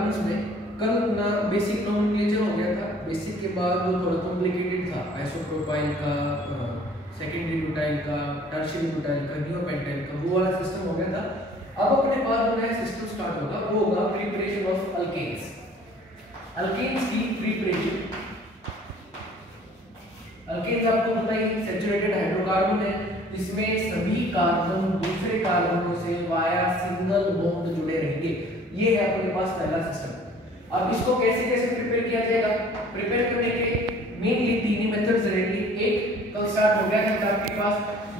Hydrocarbons में कल ना बेसिक नोमेनक्लेचर हो गया था, बेसिक के बाद वो थोड़ा कॉम्प्लिकेटेड था, आइसोप्रोपाइल का, सेकेंडरी ब्यूटाइल का, टर्शियरी ब्यूटाइल का, नियोपेंटाइल का, वो वाला सिस्टम हो गया था। अब अपने पास नया सिस्टम स्टार्ट होगा, वो होगा प्रिपरेशन ऑफ अल्केन्स। अल्केन्स की प्रिपरेशन, अल्केन्स आपको पता ही सैचुरेटेड हाइड्रोकार्बन है जिसमें सभी कार्बन दूसरे कार्बनों से वाया सिंगल बॉन्ड जुड़े रहेंगे। ये है अपने पास पहला सिस्टम। अब इसको कैसे कैसे प्रिपेयर किया जाएगा, प्रिपेयर करने के मेनली तीन ही मेथड्स रहेंगे। एक कल स्टार्ट हो गया है आपके पास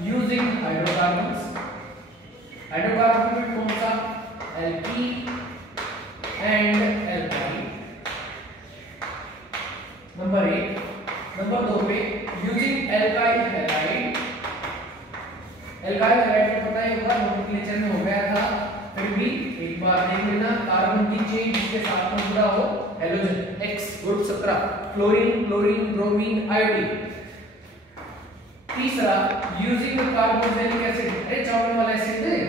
यूजिंग हाइड्रोकार्बन्स। हाइड्रोकार्बन में कौन सा, alkene and alkyl, number 1। Number 2 पे using alkyl halide. Alkyl halide को पता ही होगा, नोमेनक्लेचर में हो गया था, फिर भी एक बार देख लेना। कार्बन की चेन जिसके साथ में जुड़ा हो halogen, X group 17, fluorine, chlorine, bromine, iodine. तीसरा यूजिंग कार्बोक्सिलिक एसिड, अरे चावल वाला एसिड है,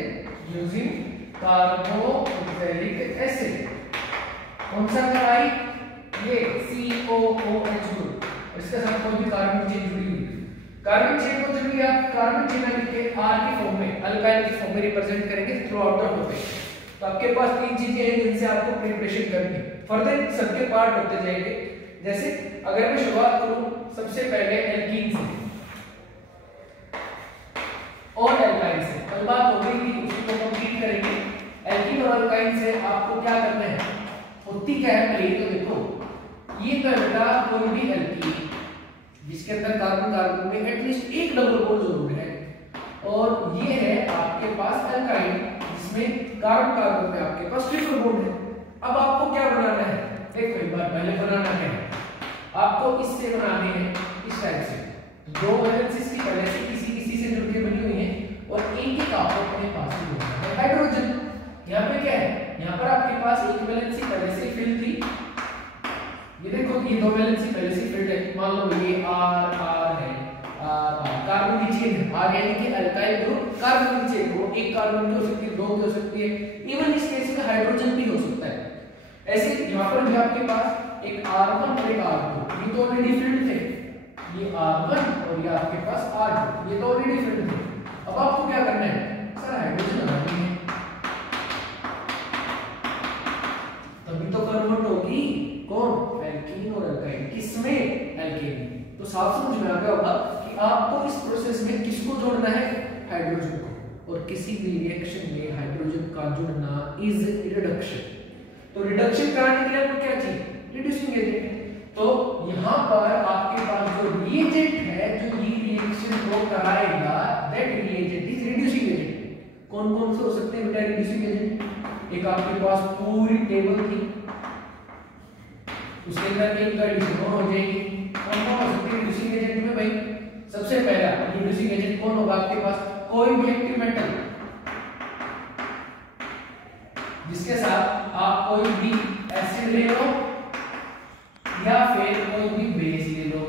यूजिंग कार्बोक्सिलिक एसिड। कौन सा है भाई, ये COOH ग्रुप, इसके साथ कोई भी कार्बन चेन जुड़ी हुई, कार्बन चेन को जब आप कार्बन चेन लिख के R की फॉर्म में, अल्काइल की फॉर्म में रिप्रेजेंट करेंगे थ्रू आउट द टॉपिक, तो आपके पास तीन चीजें हैं जिनसे आपको प्रिपरेशन करनी है। फर्दर सबके पार्ट होते जाएंगे। जैसे अगर मैं शुरुआत करूं सबसे पहले एल्कीन से और एल्काइन से, कल बात हो गई थी, उसी को कंप्लीट करेंगे। एल्कीन और एल्काइन से आपको क्या करना है, होती क्या है पहले तो देखो, ये करेगा कोई भी एल्कीन जिसके अंदर कार्बन कार्बन में एटलीस्ट एक डबल बॉन्ड जरूर है, और ये है आपके पास एल्काइन जिसमें कार्बन कार्बन में आपके पास ट्रिपल बॉन्ड है। अब आपको क्या बनाना है, देखो एक बार पहले बनाना है, आपको इससे बनाने हैं इस टाइप से, दो वैलेंसीज की पहले से किसी से जुड़ के बनी हुई है, और एक एक आपको अपने पास में होना है हाइड्रोजन। यहाँ पे क्या है, यहाँ पर आपके पास एक वैलेंसी पहले से फिल थी, ये देखो ये दो वैलेंसी पहले से फिल्ड है, मान लो ये R R है, कार्बन की चेन है, R यानी कि अल्काइल ग्रुप, कार्बन की चेन, वो एक कार्बन की हो सकती है, दो की हो सकती है, इवन इस केस में हाइड्रोजन भी हो सकता है। ऐसे यहाँ पर भी आपके पास एक R1 और एक R2, ये तो ऑलरेडी फिल्ड थे, ये R1 और ये आपके पास R2, ये तो ऑलरेडी फिल्ड थे। अब आपको क्या करना है, सर हाइड्रोजन लगानी है, तभी तो कन्वर्ट होगी कौन, एल्कीन और एल्काइन, किसमें, एल्केन। तो साफ समझ में आ गया होगा कि आपको इस प्रोसेस में किसको जोड़ना है, हाइड्रोजन को, और किसी भी रिएक्शन में हाइड्रोजन का जुड़ना इज रिडक्शन। तो रिडक्शन कराने के लिए आपको क्या चाहिए, रिड्यूसिंग एजेंट। तो यहाँ पर आपके पास जो रिएजेंट है जो ये रिएक्शन को कराएगा, that reagent is reducing agent. कौन कौन से हो सकते हैं बेटा रिड्यूसिंग एजेंट, एक आपके पास पूरी टेबल थी, उसके अंदर एक का एडिशन हो जाएगी, कौन कौन हो सकते हैं रिड्यूसिंग एजेंट में भाई, सबसे पहला रिड्यूसिंग एजेंट कौन होगा आपके पास, कोई भी एक्टिव मेटल जिसके साथ आप कोई भी एसिड ले लो या फिर कोई भी बेस ले लो।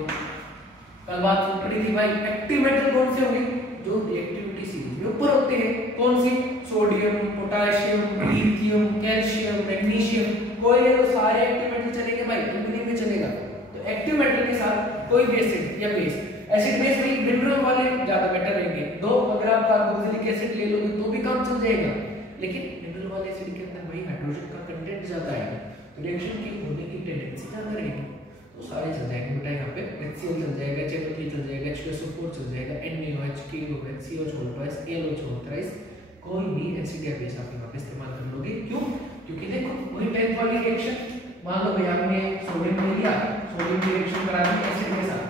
कल बात चल रही थी भाई, एक्टिव मेटल कौन से होंगे, जो रिएक्टिविटी सीरीज में ऊपर होते हैं, कौन सी, sodium, potassium, lithium, calcium, magnesium, कोई ले लो, सारे एक्टिव मेटल चलेंगे भाई, कंपनी में चलेगा। तो एक्टिव मेटल के साथ कोई भी एसिड या बेस, एसिड बेस में मिनरल वाले ज्यादा बेटर रहेंगे, दो अगर आप कार्बोक्सिलिक एसिड ले लोगे तो भी काम चल जाएगा, लेकिन मिनरल वाले एसिड के अंदर भाई हाइड्रोजन का कंटेंट ज्यादा है, तो रिएक्शन की होने की टेंडेंसी ज्यादा रहेगी, तो सारे चल जाएंगे बेटा। यहाँ पे HCl चल जाएगा, HNO3 चल जाएगा, H2SO4 चल जाएगा, NaOH, KOH, COH, AlOH, कोई भी एसिड या बेस आप यहाँ पे इस्तेमाल कर लोगे। क्यों, क्योंकि देखो वही 10th वाली रिएक्शन, मान लो भैया हमने सोडियम ले लिया, सोडियम की रिएक्शन करानी एसिड के साथ,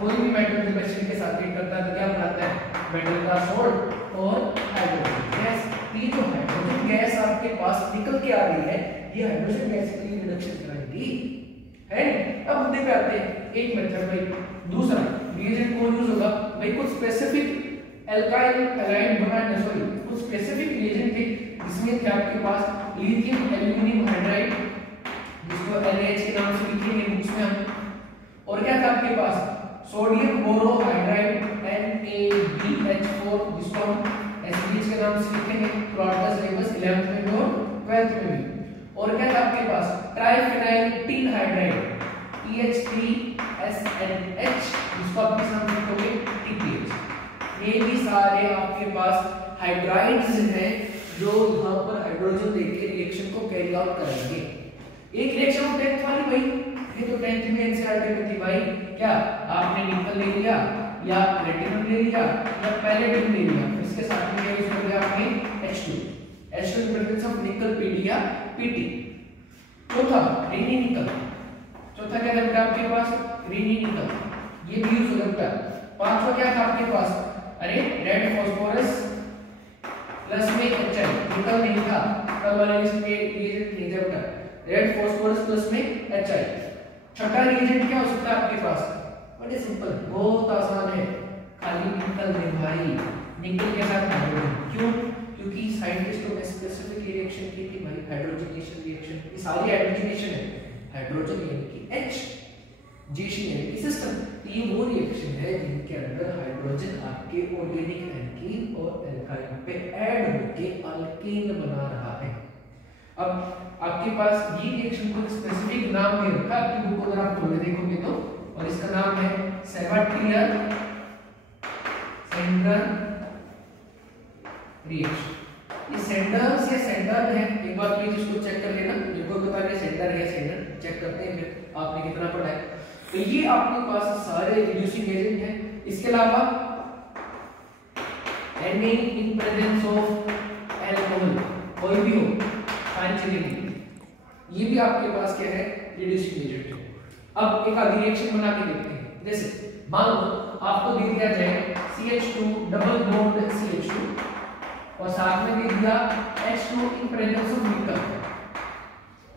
कोई भी मेटल जब एसिड के साथ रिएक्ट करता है तो क्या बनाता है, मेटल का सॉल्ट और हाइड्रोजन गैस। ये जो हाइड्रोजन गैस आपके पास निकल के आ रही है, ये हाइड्रोजन गैस की रिडक्शन कराएगी है। अब मुद्दे पे आते हैं, एक मेथड भाई, दूसरा रिएजेंट कौन यूज होगा भाई, कुछ स्पेसिफिक एल्काइल हैलाइड बनाने, सॉरी कुछ स्पेसिफिक रिएजेंट थे जिसमें थे आपके पास लिथियम एल्यूमिनियम हाइड्राइड, जिसको NaH के नाम से लिखेंगे बुक्स में हम, और क्या था आपके पास सोडियम बोरोहाइड्राइड NaBH4, जिसको हम SBH के नाम से लिखेंगे through out the syllabus 11th में और 12th में भी, और क्या था आपके पास ट्राइफेनाइल टीन हाइड्राइड TH3SNH, जिसको आप किस नाम से लिखोगे TPH। ये भी सारे आपके पास हाइड्राइड्स हैं जो यहाँ पर हाइड्रोजन लेके रिएक्शन को कैरी आउट करेंगे। एक रिएक्शन 10th वाली भाई, ये तो 10th में एनसीईआरटी में थी भाई, क्या आपने निकल ले लिया या प्लेटिनम ले लिया या पैलेडियम ले लिया, इसके साथ में क्या यूज कर दिया आपने H2 in presence of निकल PD या PT। चौथा रीनी निकल, चौथा क्या था बेटा आपके पास रीनी निकल, ये भी यूज हो सकता है। पांचवा क्या था आपके पास, अरे रेड फास्फोरस प्लस में HI, निकल नहीं था कल वाले लिस्ट में रिएजेंट नहीं था बेटा, रेड फास्फोरस प्लस में HI। छठा रिएजेंट क्या हो सकता है आपके पास, बड़े सिंपल, बहुत आसान है, खाली निकल नहीं भाई, निकल के साथ हाइड्रोजन। क्यों? क्योंकि साइंटिस्टों ने स्पेसिफिक रिएक्शन की थी भाई, हाइड्रोजनेशन रिएक्शन, ये सारी हाइड्रोजनेशन है, हाइड्रोजन यानी कि H, जेशन यानी कि सिस्टम। तो ये वो रिएक्शन है जिनके अंदर हाइड्रोजन आपके ऑर्गेनिक एल्कीन और एल्काइन पे ऐड होके अल्केन बना रहा है। अब आपके पास ये रिएक्शन को स्पेसिफिक नाम दे रखा है, आपकी बुक अगर आप खोल के देखोगे तो, और इसका नाम है सेवाटियर सेंडर रिएक्शन। ये सेंडर्स या सेंडर है, एक बार प्लीज इसको चेक कर लेना, जिनको पता है सेंडर है सेंडर, चेक करते हैं फिर आपने कितना पढ़ा है। तो ये आपके पास सारे रिड्यूसिंग एजेंट हैं। इसके अलावा Na in presence of alcohol, कोई भी हो फाइनचिलिन, ये भी आपके पास क्या है रिड्यूसिंग एजेंट है। अब एक आधी रिएक्शन बना के देखते हैं। जैसे मान लो आपको दे दिया जाए CH2 डबल बॉन्ड CH2 और साथ में दे दिया H2 इन प्रेजेंस ऑफ निकल,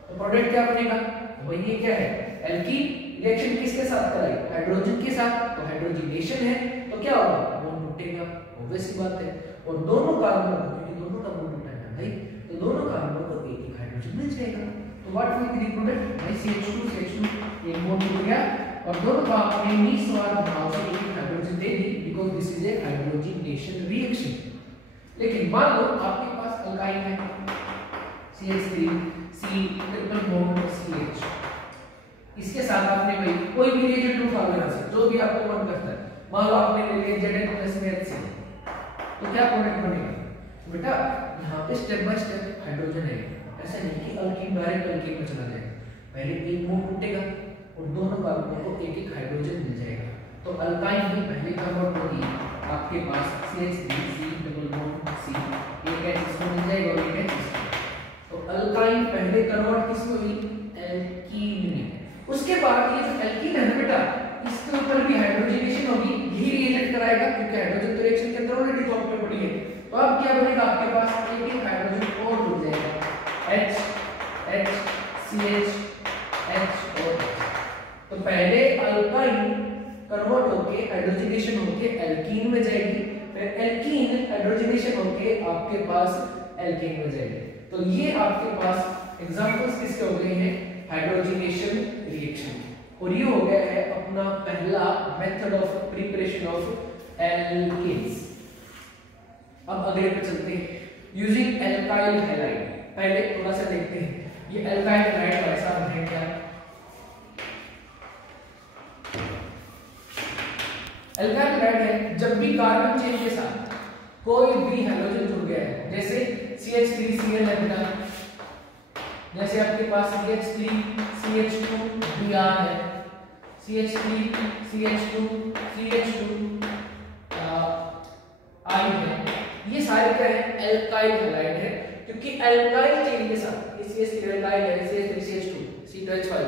तो प्रोडक्ट क्या बनेगा, वही ये क्या है एल्कीन। रिएक्शन किसके साथ कराई, हाइड्रोजन के साथ, तो हाइड्रोजनेशन है, तो क्या होगा बॉन्ड टूटेगा, ऑब्वियस सी बात है। और दोनों कार्बन को, क्योंकि दोनों का बॉन्ड टूटा है भाई, तो दोनों कार्बन को एक एक हाइड्रोजन मिल जाएगा। तो what will be the product भाई, CH2 एक बॉन्ड टूट गया और दोनों का अपने निस्वार्थ भाव से एक hydrogen they the, because this is a hydrogenation reaction. लेकिन मान लो आपके पास अल्काइन है CH3 C triple bond CH, इसके साथ आपने भाई कोई भी रिएजेंट उठा लेना से, जो भी आपको मन करता है, मान लो आपने ले लिया Zn प्लस में HCl, तो क्या प्रोडक्ट बनेगा बेटा, यहाँ पे स्टेप बाय स्टेप हाइड्रोजन है, ऐसा नहीं कि अल्कीन डायरेक्ट अल्कीन में चला जाएगा, पहले एक बॉन्ड टूटेगा और दोनों कार्बन को एक एक हाइड्रोजन मिल जाएगा। तो अल्काइन में पहले कन्वर्ट होगी आपके पास CH3 C double bond C, एक H इसको मिल जाएगा और एक H इसको, तो अल्काइन पहले कन्वर्ट किसमें हुई एल्कीन में। उसके बाद ये जो एल्कीन है बेटा, इसके ऊपर भी हाइड्रोजनेशन होगी, यही रिएजेंट कराएगा, क्योंकि हाइड्रोजन तो रिएक्शन के अंदर ऑलरेडी टॉप पे पड़ी है। तो अब क्या बनेगा आपके पास एक एक हाइड्रोजन और जुड़ जाएगा, H H CH H और H। तो पहले अल्काइन कन्वर्ट होके हाइड्रोजनेशन होके एल्कीन में जाएगी, फिर एल्कीन हाइड्रोजनेशन होके आपके पास एल्कीन में जाएगी। तो ये आपके पास एग्जांपल्स किसके हो गए हैं, हाइड्रोजनेशन रिएक्शन। और ये हो गया है अपना पहला method of preparation of alkanes. अब अगले पे चलते हैं, यूजिंग एल्काइल हैलाइड। पहले थोड़ा सा देखते हैं ये एल्काइल हैलाइड कैसा है क्या। एल्काइल हैलाइड है जब भी कार्बन चेन के साथ कोई भी हाइड्रोजन जुड़ गया है, जैसे CH3Cl है बेटा, जैसे आपके पास CH3CH2Br है, CH3CH2CH2 I है, ये सारे क्या है एल्काइल हैलाइड है, क्योंकि एल्काइल चेन के साथ CH3 एल्काइल है, CH3CH2 C2H5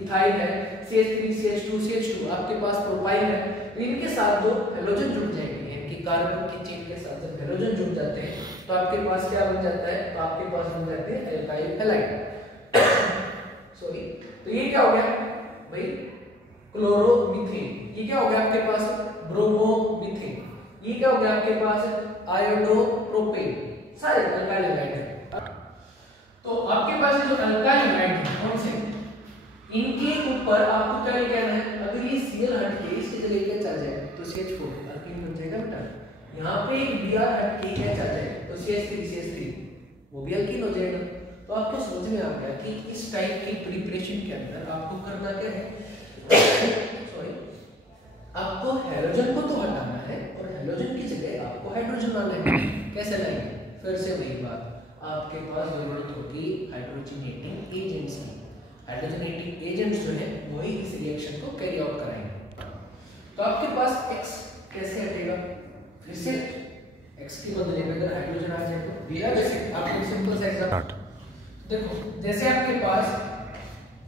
इथाइल है, CH3CH2CH2 आपके पास प्रोपाइल है। तो इनके साथ जो हाइड्रोजन जुड़ जाएंगे, यानी कि कार्बन की चेन के साथ जब हाइड्रोजन जुड़ जाते हैं तो आपके पास क्या बन जाता है, तो आपके पास बन जाते हैं एल्काइल हैलाइड। सॉरी, तो ये क्या हो गया भाई क्लोरोमीथेन, ये क्या हो गया आपके पास ब्रोमोमीथेन, ये क्या हो गया आपके पास आयोडोप्रोपेन, सारे अल्काइल हैलाइड है। तो आपके पास जो अल्काइल हैलाइड है कौन से, इनके ऊपर आपको क्या कहना है, अगर ये Cl हट के इसकी जगह क्या चल जाए तो CH4 अल्कीन बन जाएगा बेटा, यहाँ पे एक Br हट के क्या चल जाए तो CH3 वो भी अल्कीन हो जाएगा। तो तो आपको समझ में आ गया कि इस टाइप की प्रिपरेशन के अंदर आपको करना क्या है सॉरी, आपको हैलोजन को तो हटाना है और हैलोजन की जगह आपको हाइड्रोजन लाना है। कैसे लाएंगे? फिर से वही बात, आपके पास जरूरत होगी हाइड्रोजनेटिंग एजेंट्स की। हाइड्रोजनेटिंग एजेंट्स जो है वही इस रिएक्शन को कैरी आउट कराएंगे। तो आपके पास X कैसे हटेगा? फिर से X की बदले में अगर हाइड्रोजन आ जाए तो दिया वैसे आपको सिंपल सा एग्जांपल देखो, जैसे आपके पास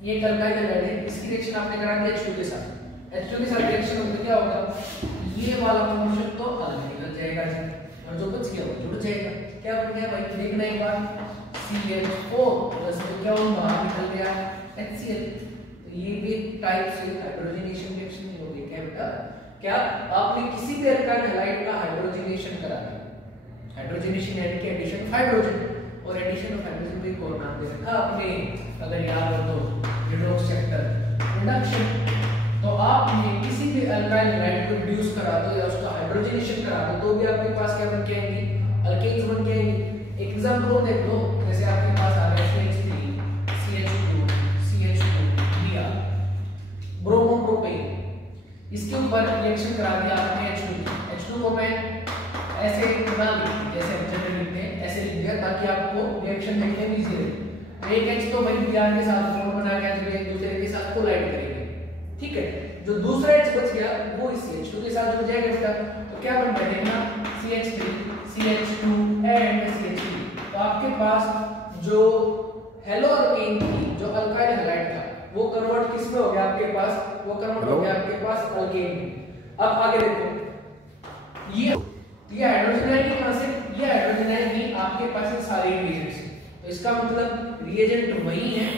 ये अल्काइल हैलाइड है, इसकी रिएक्शन आपने करा दी H2 के साथ। H2 के साथ रिएक्शन होने क्या होगा? ये वाला पोर्शन तो अलग निकल जाएगा जी, और जो बच गया वो जुड़ जाएगा। क्या बन गया भाई? देखना एक बार, CH4 प्लस में क्या होगा? बाहर निकल गया HCl। तो ये भी टाइप से हाइड्रोजनेशन रिएक्शन नहीं होगी। क्या बेटा? क्या आपने किसी भी अल्काइल हैलाइड का हाइड्रोजनेशन करा दिया, हाइड्रोजनेशन यानी कि एडिशन ऑफ हाइड्रोजन, और एडिशन ऑफ हाइड्रोजन को एक और नाम दे रखा आपने, अगर याद हो तो रिडॉक्स चैप्टर रिडक्शन। तो आपने किसी भी अल्काइल हैलाइड को रिड्यूस करा दो या उसका हाइड्रोजनेशन करा दो तो भी आपके पास क्या बन के आएंगे? अल्केन्स बन के आएंगे। एग्जांपल देख लो, जैसे आपके पास आ गया CH3 CH2 दिया ब्रोमोप्रोपेन, इसके ऊपर रिएक्शन करा दिया आपने H2 को मैं ऐसे बना ली, जैसे जनरल लिखते हैं ऐसे लिख दिया ताकि आपको रिएक्शन देखने में इजी रहे। एक H तो भाई Br के साथ बॉन्ड बना के जो एक दूसरे के साथ कोलाइड करेंगे, ठीक है। जो दूसरा H बच गया वो इस H2 के साथ जुड़ जाएगा इसका, तो क्या बन जाएगा? CH3 CH2 and CH3। तो आपके पास जो हेलो अल्केन थी, जो अल्काइल हैलाइड था, वो कन्वर्ट किस में हो गया आपके पास? वो कन्वर्ट हो गया आपके पास अल्केन में। अब आगे देखो, ये हाइड्रोजन है कहां से? ये हाइड्रोजन है आपके पास सारे रिएजेंट्स, तो इसका मतलब रिएजेंट वही है,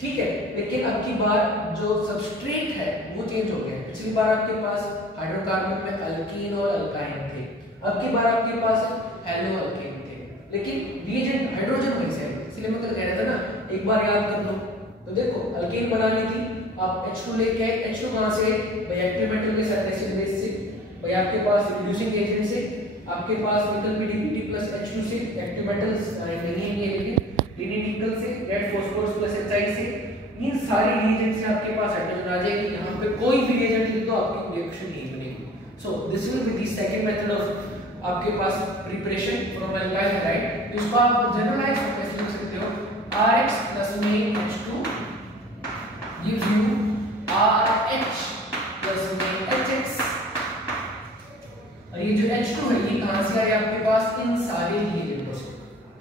ठीक है। लेकिन अब की बार जो सबस्ट्रेट है वो चेंज हो गया। पिछली बार आपके पास हाइड्रोकार्बन में अल्कीन और अल्काइन थे, अब की बार आपके पास हेलो अल्केन थे, लेकिन रिएजेंट हाइड्रोजन वही से है। इसलिए मैं कल कह रहा था ना, एक बार याद कर लो। तो देखो अल्केन बनानी थी, आप H2 लेके आए। H2 कहां से? भाई एक्टिव मेटल के साथ एसिड बेस से, भाई आपके पास रिड्यूसिंग एजेंट से, आपके पास निकल PDBT प्लस H2 से, एक्टिव मेटल्स नहीं है लीनियर निकल से, रेड फास्फोरस प्लस HI से, इन सारे रिएजेंट से आपके पास हाइड्रोजन आ जाएगी। यहां पे कोई भी रिएजेंट लिख दो आपकी रिएक्शन नहीं बनेगी। So this will be the second method of आपके पास प्रिपरेशन फ्रॉम अल्काइल हैलाइड। इसको आप जनरलाइज कैसे लिख सकते हो? RH प्लस में H2 gives you RH plus में HX। और ये जो H2 है ये कहां से आया आपके पास? इन सारे रिएजेंटों से।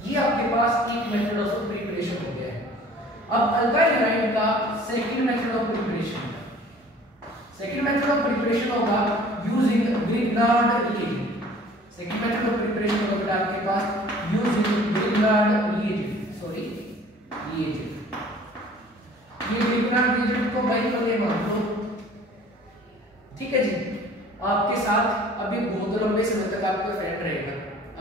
ये आपके पास एक मेथड ऑफ प्रिपरेशन हो गया है। अब अल्काइल हैलाइड का second method of preparation, second method of preparation होगा using Grignard reagent. Second method of preparation होगा बेटा आपके पास using Grignard reagent, sorry reagent. ये ग्रिग्नार्ड रिएजेंट को भाई पहले मान लो, ठीक है जी। आपके साथ अभी बहुत लंबे समय तक आपका फ्रेंड रहेगा,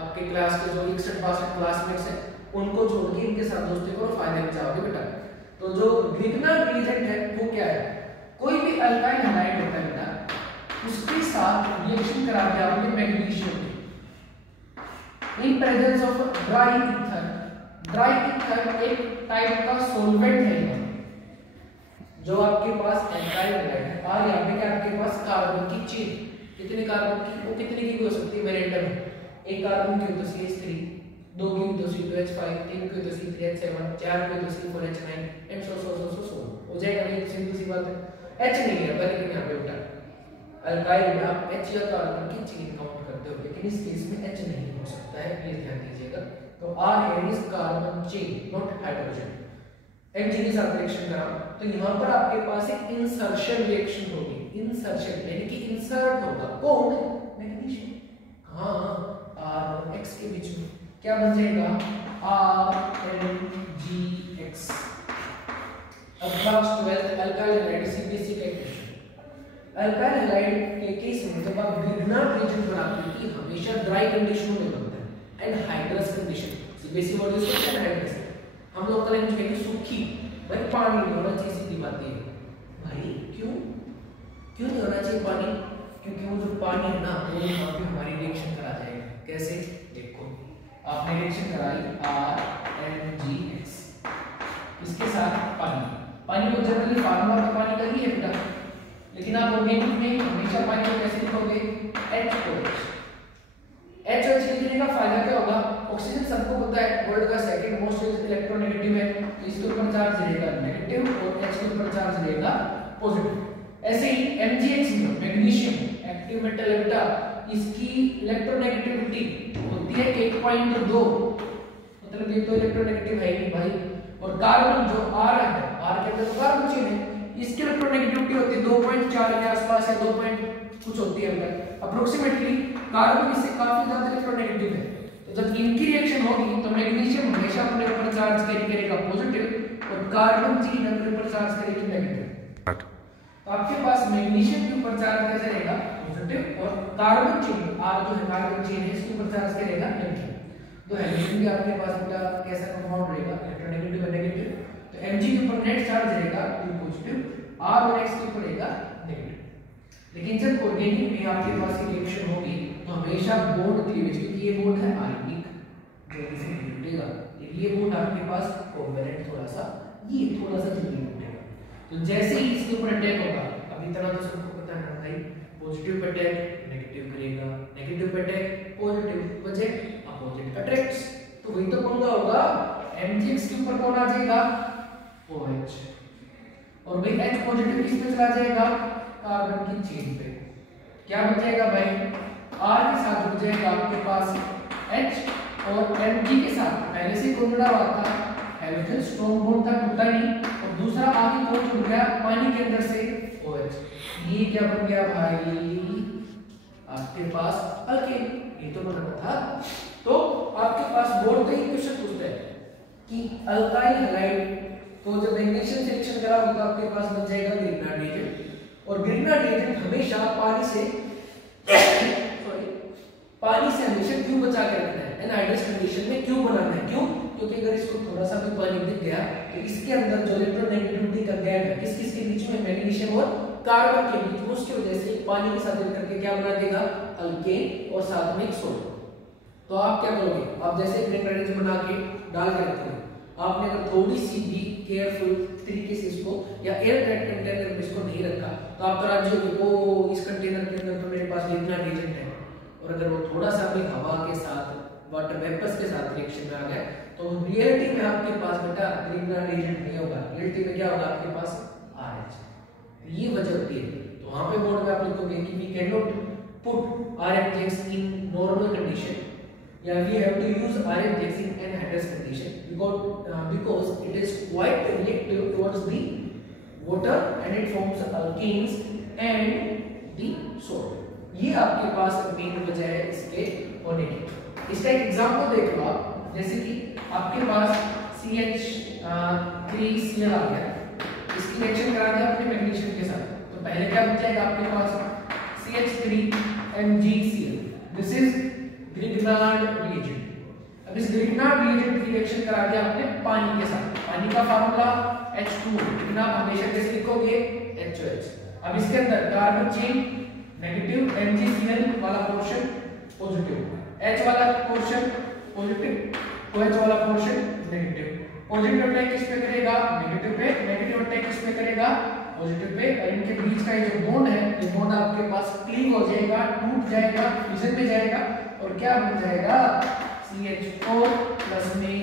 आपके क्लास के जो 61-62 क्लासमेट्स हैं उनको छोड़ के इनके साथ दोस्ती करो, फायदे में जाओगे बेटा। तो जो ग्रिग्नार्ड रिएजेंट है वो क्या है? कोई भी अल्काइल हैलाइड होता है बेटा, उसके साथ रिएक्शन करा दिया आपने magnesium in presence of dry ether. Dry ether एक टाइप का सॉल्वेंट है जो आपके पास अल्काइल हैलाइड है, और यहां पे क्या आपके पास कार्बन की चेन, कितने कार्बन की? वो कितने की भी हो सकती है रैंडम, एक कार्बन की हो तो CH3, दो की हो तो C2H5, तीन की हो तो C3H7, चार की हो तो C4H9 एंड सो हो जाएगा। ये सिंपल सी बात है। H नहीं है लेकिन यहां पे बेटा अल्काइल में आप H या कार्बन की चेन काउंट करते हो, लेकिन इस केस में H नहीं हो सकता है, प्लीज ध्यान दीजिएगा। तो R here is carbon chain not hydrogen. H के साथ रिएक्शन करा तो यहां पर आपके पास एक इंसर्शन रिएक्शन होगी। इंसर्शन यानी कि इंसर्ट होगा कौन? मैग्नीशियम। हां R और X के बीच में क्या बन जाएगा? RNGX। अब क्लास 12 अल्काइल हैलाइड से बेसिक इक्वेशन। अल्काइल हैलाइड के केस में जब आप ग्रिग्नार्ड रिएजेंट बनाते हो कि हमेशा ड्राई कंडीशनों में बनता है and hydrous condition, basic word is anhydrous. हम लोग करेंगे जो है कि सूखी, भाई पानी नहीं होना चाहिए, सीधी बात है भाई। क्यों नहीं होना चाहिए पानी? क्योंकि वो जो पानी है ना वो यहाँ पे हमारी रिएक्शन करा जाएगा। कैसे? देखो आपने रिएक्शन कराई RNGX, इसके साथ पानी। पानी को जनरली फार्मूला में पानी का ही है बेटा, लेकिन आप ऑर्गेनिक में हमेशा पानी को कैसे लिखोगे? HOH। HOH लिखने का फायदा क्या होगा? ऑक्सीजन सबको पता है वर्ल्ड का सेकंड मोस्ट इलेक्ट्रोनेगेटिव है, तो इसके ऊपर चार्ज रहेगा नेगेटिव और H के ऊपर चार्ज रहेगा पॉजिटिव। ऐसे ही MgH मैग्नीशियम एक्टिव मेटल है बेटा, इसकी इलेक्ट्रोनेगेटिविटी होती है 1.2, मतलब ये तो इलेक्ट्रोनेगेटिव है ही भाई। और कार्बन जो R है, R के अंदर तो कार्बन चेन है, इसकी इलेक्ट्रोनेगेटिविटी होती है 2.4 के आसपास या 2 कुछ होती है अंदर अप्रोक्सीमेटली। कार्बन इससे काफी ज्यादा इलेक्ट्रोनेगेटिव है, तो जब इनकी रिएक्शन होगी तो मैग्नीशियम हमेशा अपने ऊपर चार्ज कैरी करेगा पॉजिटिव और कार्बन चेन अपने ऊपर चार्ज करेगी नेगेटिव। तो आपके पास मैग्नीशियम के ऊपर चार्ज कैसे रहेगा? पॉजिटिव, और कार्बन चेन R जो है कार्बन चेन है इसके ऊपर चार्ज करेगा नेगेटिव। तो हाइड्रोजन भी आपके पास बेटा कैसा कंपाउंड रहेगा? इलेक्ट्रोनेगेटिव और नेगेटिव। तो Mg के ऊपर नेट चार्ज रहेगा पॉजिटिव, R और X के ऊपर रहेगा नेगेटिव। लेकिन जब ऑर्गेनिक में आपके पास ये रिएक्शन होगी तो हमेशा बॉन्ड क्लीवेज, क्योंकि ये बॉन्ड है आयनिक जो इसे टूटेगा, ये बॉन्ड आपके पास कोवैलेंट थोड़ा सा जल्दी टूटेगा। तो जैसे ही इसके ऊपर अटैक होगा, अभी तरह तो सबको पता है ना भाई, पॉजिटिव पे अटैक नेगेटिव करेगा, नेगेटिव पे अटैक पॉजिटिव, वजह अपोजिट अट्रैक्ट्स। तो वही तो पंगा होगा, MgX के ऊपर कौन आ जाएगा? OH, और भाई H पॉजिटिव किस पे चला जाएगा? कार्बन की चेन पे। क्या बच जाएगा भाई? R के साथ जुड़ जाएगा आपके पास H, और Mg के साथ पहले से कौन जुड़ा हुआ था? हाइड्रोजन स्ट्रॉन्ग बॉन्ड था, टूटा नहीं, और दूसरा आगे कौन जुड़ गया पानी के अंदर से? OH। ये क्या बन गया भाई? आपके पास अल्केन, ये तो बनाना था। तो आपके पास बोर्ड पे ही क्वेश्चन पूछता है कि अल्काइल हैलाइड को जब मैग्नीशियम सिलेक्शन करा होगा तो आपके पास बन जाएगा ग्रिग्नार्ड रिएजेंट, और ग्रिग्नार्ड रिएजेंट हमेशा पानी से हमेशा क्यों बचा के रखना है? एनहाइड्रस कंडीशन में क्यों बनाना है? क्यों? क्योंकि अगर इसको थोड़ा सा भी पानी दिख गया तो इसके अंदर जो इलेक्ट्रोनेगेटिविटी का गैप है किस किस के बीच में? मैग्नीशियम और कार्बन के बीच में, उसकी वजह से पानी के साथ मिलकर के क्या बना देगा? अल्केन, और साथ में एक सोल्ट। तो आप क्या करोगे? आप जैसे ग्रिग्नार्ड रिएजेंट बना के डाल के रखते हो, आपने अगर थोड़ी सी भी केयरफुल तरीके से इसको या एयर टाइट कंटेनर में इसको नहीं रखा तो आप तो राज्य वो इस कंटेनर के अंदर तो मेरे पास ग्रिग्नार्ड रिएजेंट है, और अगर वो थोड़ा सा भी हवा के साथ वाटर वेपर्स के साथ रिएक्शन में आ गया तो रियलिटी में आपके पास बेटा ग्रिग्नार्ड रिएजेंट नहीं होगा, रियलिटी में क्या होगा? आपके पास RH। ये वजह होती है। तो वहां पे बोर्ड में आप लिखोगे कि we can not put RHX in normal condition, या we have to use RHX in anhydrous condition because it is quite reactive towards the water and it forms alkenes and the salt। ये आपके पास main वजह है इसके होने की। इसका एक एग्जांपल देख लो आप, जैसे कि आपके पास CH3Cl आ गया, इसकी रिएक्शन करा दिया आपने मैग्नीशियम के साथ, तो पहले क्या बच जाएगा आपके पास? CH3MgCl। This is Grignard reagent. अब इस ग्रिग्नार्ड रिएजेंट की रिएक्शन करा दिया आपने पानी के साथ, पानी का फार्मूला H2O, लेकिन आप हमेशा कैसे लिखोगे? HOH। अब इसके अंदर कार्बन चेन नेगेटिव, MgCl वाला पोर्शन पॉजिटिव, H वाला पोर्शन पॉजिटिव, OH वाला पोर्शन नेगेटिव। पॉजिटिव अटैक किस पे करेगा? नेगेटिव पे, नेगेटिव अटैक किस पे करेगा? पॉजिटिव पे, और इनके बीच का ये जो बॉन्ड है, ये बॉन्ड आपके पास क्लीव हो जाएगा, टूट जाएगा, फ्यूजन में जाएगा, और क्या बन जाएगा? CH4 प्लस में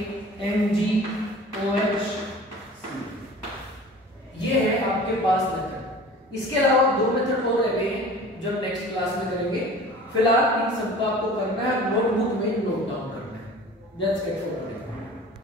MgOH। ये है आपके पास मेथड। इसके अलावा दो मेथड और रह गए हैं जो नेक्स्ट क्लास में करेंगे। फिलहाल इन सबको आपको करना है, नोटबुक में नोट डाउन करना है। Let's get forward.